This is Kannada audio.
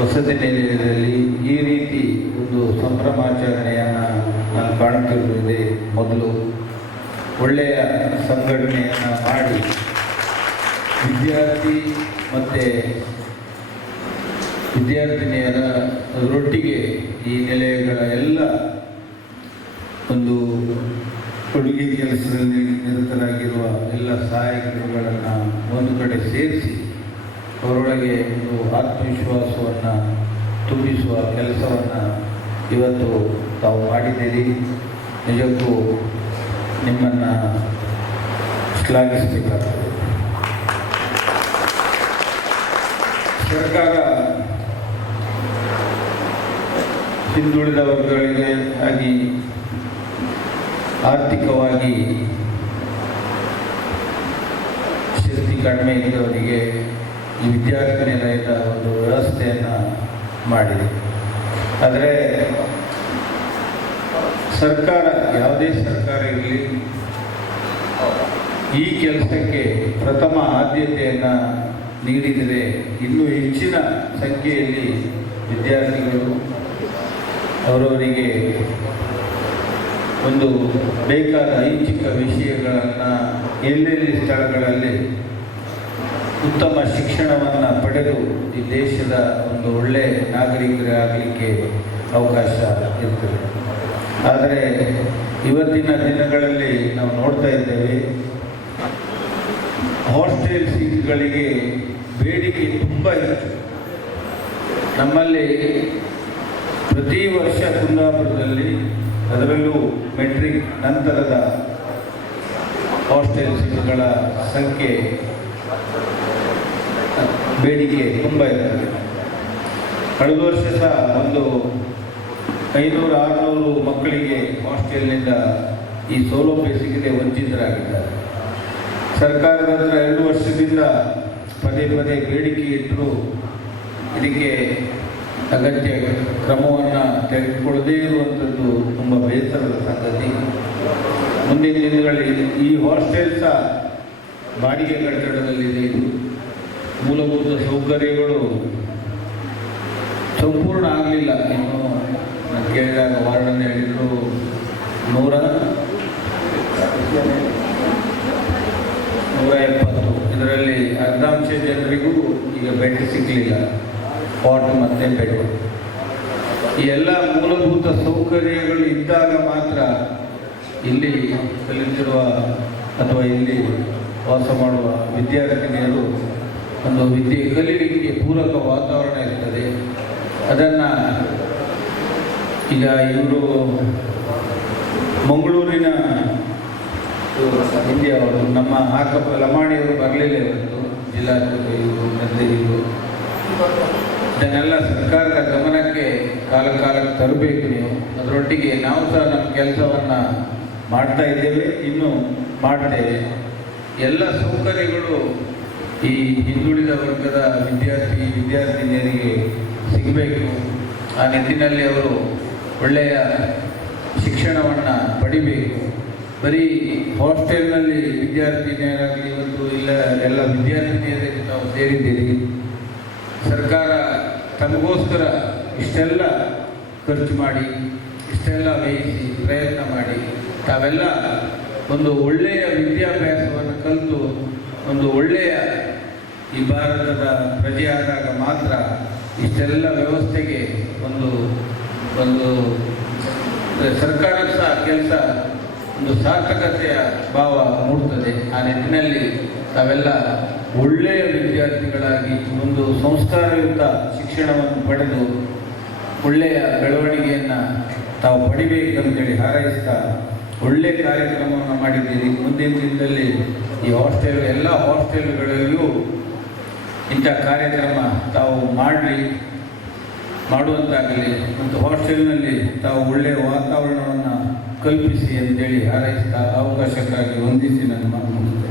ವಸತಿ ನಿಲಯದಲ್ಲಿ ಈ ರೀತಿ ಒಂದು ಸಂಭ್ರಮಾಚರಣೆಯನ್ನು ನಾನು ಕಾಣುತ್ತಿರುವುದೇ ಮೊದಲು ಒಳ್ಳೆಯ ಸಂಘಟನೆಯನ್ನು ಮಾಡಿ ವಿದ್ಯಾರ್ಥಿ ಮತ್ತು ವಿದ್ಯಾರ್ಥಿನಿಯರ ಅದರೊಟ್ಟಿಗೆ ಈ ನಿಲಯಗಳ ಎಲ್ಲ ಒಂದು ಕೊಡುಗೆ ಕೆಲಸದಲ್ಲಿ ನಿರತರಾಗಿರುವ ಎಲ್ಲ ಸಹಾಯಕರುಗಳನ್ನು ಒಂದು ಕಡೆ ಸೇರಿಸಿ ಅವರೊಳಗೆ ಒಂದು ಆತ್ಮವಿಶ್ವಾಸವನ್ನು ತುಂಬಿಸುವ ಕೆಲಸವನ್ನು ಇವತ್ತು ತಾವು ಮಾಡಿದ್ದೀರಿ. ನಿಜಕ್ಕೂ ನಿಮ್ಮನ್ನು ಶ್ಲಾಘಿಸಬೇಕಾಗ್ತದೆ. ಸರ್ಕಾರ ಹಿಂದುಳಿದ ವರ್ಗಗಳಿಗೆ ಆಗಿ ಆರ್ಥಿಕವಾಗಿ ಶಕ್ತಿ ಕಡಿಮೆ ಇದ್ದವರಿಗೆ ಈ ವಿದ್ಯಾರ್ಥಿ ನಿಲಯದ ಒಂದು ವ್ಯವಸ್ಥೆಯನ್ನು ಮಾಡಿದೆ. ಆದರೆ ಸರ್ಕಾರ, ಯಾವುದೇ ಸರ್ಕಾರ ಇರಲಿ, ಈ ಕೆಲಸಕ್ಕೆ ಪ್ರಥಮ ಆದ್ಯತೆಯನ್ನು ನೀಡಿದರೆ ಇನ್ನೂ ಹೆಚ್ಚಿನ ಸಂಖ್ಯೆಯಲ್ಲಿ ವಿದ್ಯಾರ್ಥಿಗಳು ಅವರವರಿಗೆ ಒಂದು ಬೇಕಾದ ಐಚ್ಛಿಕ ವಿಷಯಗಳನ್ನು ಎಲ್ಲೆಲ್ಲಿ ಸ್ಥಳಗಳಲ್ಲಿ ಉತ್ತಮ ಶಿಕ್ಷಣವನ್ನು ಪಡೆದು ಈ ದೇಶದ ಒಂದು ಒಳ್ಳೆಯ ನಾಗರಿಕರಾಗಲಿಕ್ಕೆ ಅವಕಾಶ ಇರ್ತದೆ. ಆದರೆ ಇವತ್ತಿನ ದಿನಗಳಲ್ಲಿ ನಾವು ನೋಡ್ತಾ ಇದ್ದೇವೆ, ಹಾಸ್ಟೆಲ್ ಸೀಟ್ಗಳಿಗೆ ಬೇಡಿಕೆ ತುಂಬ ಹೆಚ್ಚು. ನಮ್ಮಲ್ಲಿ ಪ್ರತಿ ವರ್ಷ ಕುಂದಾಪುರದಲ್ಲಿ ಅದರಲ್ಲೂ ಮೆಟ್ರಿಕ್ ನಂತರದ ಹಾಸ್ಟೆಲ್ ಸೀಟ್ಗಳ ಸಂಖ್ಯೆ ಬೇಡಿಕೆ ತುಂಬ ಇರ್ತದೆ ಕಳೆದ ವರ್ಷ ಸಹ ಒಂದು ಐನೂರು ಆರುನೂರು ಮಕ್ಕಳಿಗೆ ಹಾಸ್ಟೆಲ್ನಿಂದ ಈ ಸೌಲಭ್ಯ ಸಿಗದೆ ವಂಚಿತರಾಗಿದ್ದಾರೆ. ಸರ್ಕಾರದ ಹತ್ರ ಎರಡು ವರ್ಷದಿಂದ ಪದೇ ಪದೇ ಬೇಡಿಕೆ ಇಟ್ಟರು ಇದಕ್ಕೆ ಅಗತ್ಯ ಕ್ರಮವನ್ನು ತೆಗೆದುಕೊಳ್ಳದೇ ಇರುವಂಥದ್ದು ತುಂಬ ಬೇಸರದ ಸಂಗತಿ. ಮುಂದಿನ ದಿನಗಳಲ್ಲಿ ಈ ಹಾಸ್ಟೆಲ್ ಸಹ ಬಾಡಿಗೆ ಕಟ್ಟಡದಲ್ಲಿದೆ. ಇದು ಮೂಲಭೂತ ಸೌಕರ್ಯಗಳು ಸಂಪೂರ್ಣ ಆಗಲಿಲ್ಲ. ಇನ್ನು ನಾನು ಕೇಳಿದಾಗ ವಾರ್ಡನ್ನು ಹೇಳಿದರು ನೂರ ನೂರ ಎಪ್ಪತ್ತು. ಇದರಲ್ಲಿ ಅರ್ಧಾಂಶ ಜನರಿಗೂ ಈಗ ಬೆಡ್ ಸಿಗಲಿಲ್ಲ. ಪಾಟ್ ಮತ್ತು ಬೆಡ್. ಈ ಎಲ್ಲ ಮೂಲಭೂತ ಸೌಕರ್ಯಗಳು ಇದ್ದಾಗ ಮಾತ್ರ ಇಲ್ಲಿ ಕಲಿತಿರುವ ಅಥವಾ ಇಲ್ಲಿ ವಾಸ ಮಾಡುವ ವಿದ್ಯಾರ್ಥಿನಿಯರು ಒಂದು ವಿದ್ಯೆ ಕಲಿಲಿಕ್ಕೆ ಪೂರಕ ವಾತಾವರಣ ಇರ್ತದೆ. ಅದನ್ನು ಈಗ ಇವರು ಮಂಗಳೂರಿನ ಹಿಂದೆ ಅವರು, ನಮ್ಮ ಆಕಪ್ಪ ಲಮಾಣಿಯವರು ಬರಲಿಲ್ಲ ಇವತ್ತು ಜಿಲ್ಲಾಧಿಕಾರಿಗಳು ಗದ್ದೆಗಿರು ಇದನ್ನೆಲ್ಲ ಸರ್ಕಾರದ ಗಮನಕ್ಕೆ ಕಾಲ ಕಾಲಕ್ಕೆ ತರಬೇಕು ನೀವು. ಅದರೊಟ್ಟಿಗೆ ನಾವು ಸಹ ನಮ್ಮ ಕೆಲಸವನ್ನು ಮಾಡ್ತಾ ಇದ್ದೇವೆ, ಇನ್ನೂ ಮಾಡ್ತೇವೆ. ಎಲ್ಲ ಸೌಕರ್ಯಗಳು ಈ ಹಿಂದುಳಿದ ವರ್ಗದ ವಿದ್ಯಾರ್ಥಿ, ವಿದ್ಯಾರ್ಥಿನಿಯರಿಗೆ ಸಿಗಬೇಕು. ಆ ನಿಟ್ಟಿನಲ್ಲಿ ಅವರು ಒಳ್ಳೆಯ ಶಿಕ್ಷಣವನ್ನು ಪಡಿಬೇಕು. ಬರೀ ಹಾಸ್ಟೆಲ್ನಲ್ಲಿ ವಿದ್ಯಾರ್ಥಿನಿಯರಾಗಲಿ ಒಂದು ಇಲ್ಲ, ಎಲ್ಲ ವಿದ್ಯಾರ್ಥಿನಿಯರಿಗೆ ನಾವು ಸೇರಿದ್ದೀರಿ ಸರ್ಕಾರ ತಮಗೋಸ್ಕರ ಇಷ್ಟೆಲ್ಲ ಖರ್ಚು ಮಾಡಿ, ಇಷ್ಟೆಲ್ಲ ವ್ಯಯಿಸಿ ಪ್ರಯತ್ನ ಮಾಡಿ, ತಾವೆಲ್ಲ ಒಂದು ಒಳ್ಳೆಯ ವಿದ್ಯಾಭ್ಯಾಸವನ್ನು ಕಲಿತು ಒಂದು ಒಳ್ಳೆಯ ಈ ಭಾರತದ ಪ್ರಜೆಯಾದಾಗ ಮಾತ್ರ ಇಷ್ಟೆಲ್ಲ ವ್ಯವಸ್ಥೆಗೆ ಒಂದು ಒಂದು ಸರ್ಕಾರದ ಸಹ ಕೆಲಸ, ಒಂದು ಸಾರ್ಥಕತೆಯ ಭಾವ ಮೂಡುತ್ತದೆ ಆ ನಿಟ್ಟಿನಲ್ಲಿ ತಾವೆಲ್ಲ ಒಳ್ಳೆಯ ವಿದ್ಯಾರ್ಥಿಗಳಾಗಿ ಒಂದು ಸಂಸ್ಕಾರಯುತ ಶಿಕ್ಷಣವನ್ನು ಪಡೆದು ಒಳ್ಳೆಯ ಬೆಳವಣಿಗೆಯನ್ನು ತಾವು ಪಡಿಬೇಕಂತೇಳಿ ಹಾರೈಸ್ತಾ ಒಳ್ಳೆಯ ಕಾರ್ಯಕ್ರಮವನ್ನು ಮಾಡಿದ್ದೀರಿ ಮುಂದಿನ ದಿನದಲ್ಲಿ ಈ ಹಾಸ್ಟೆಲ್ ಎಲ್ಲ ಹಾಸ್ಟೆಲ್ಗಳಲ್ಲಿಯೂ ಇಂಥ ಕಾರ್ಯಕ್ರಮ ತಾವು ಮಾಡಲಿ, ಮಾಡುವಂತಾಗಲಿ ಮತ್ತು ಹಾಸ್ಟೆಲ್ನಲ್ಲಿ ತಾವು ಒಳ್ಳೆಯ ವಾತಾವರಣವನ್ನು ಕಲ್ಪಿಸಿ ಅಂತೇಳಿ ಹಾರೈಸ್ತಾ ಅವಕಾಶಕ್ಕಾಗಿ ವಂದಿಸಿ ನನ್ನ ಮಾತು.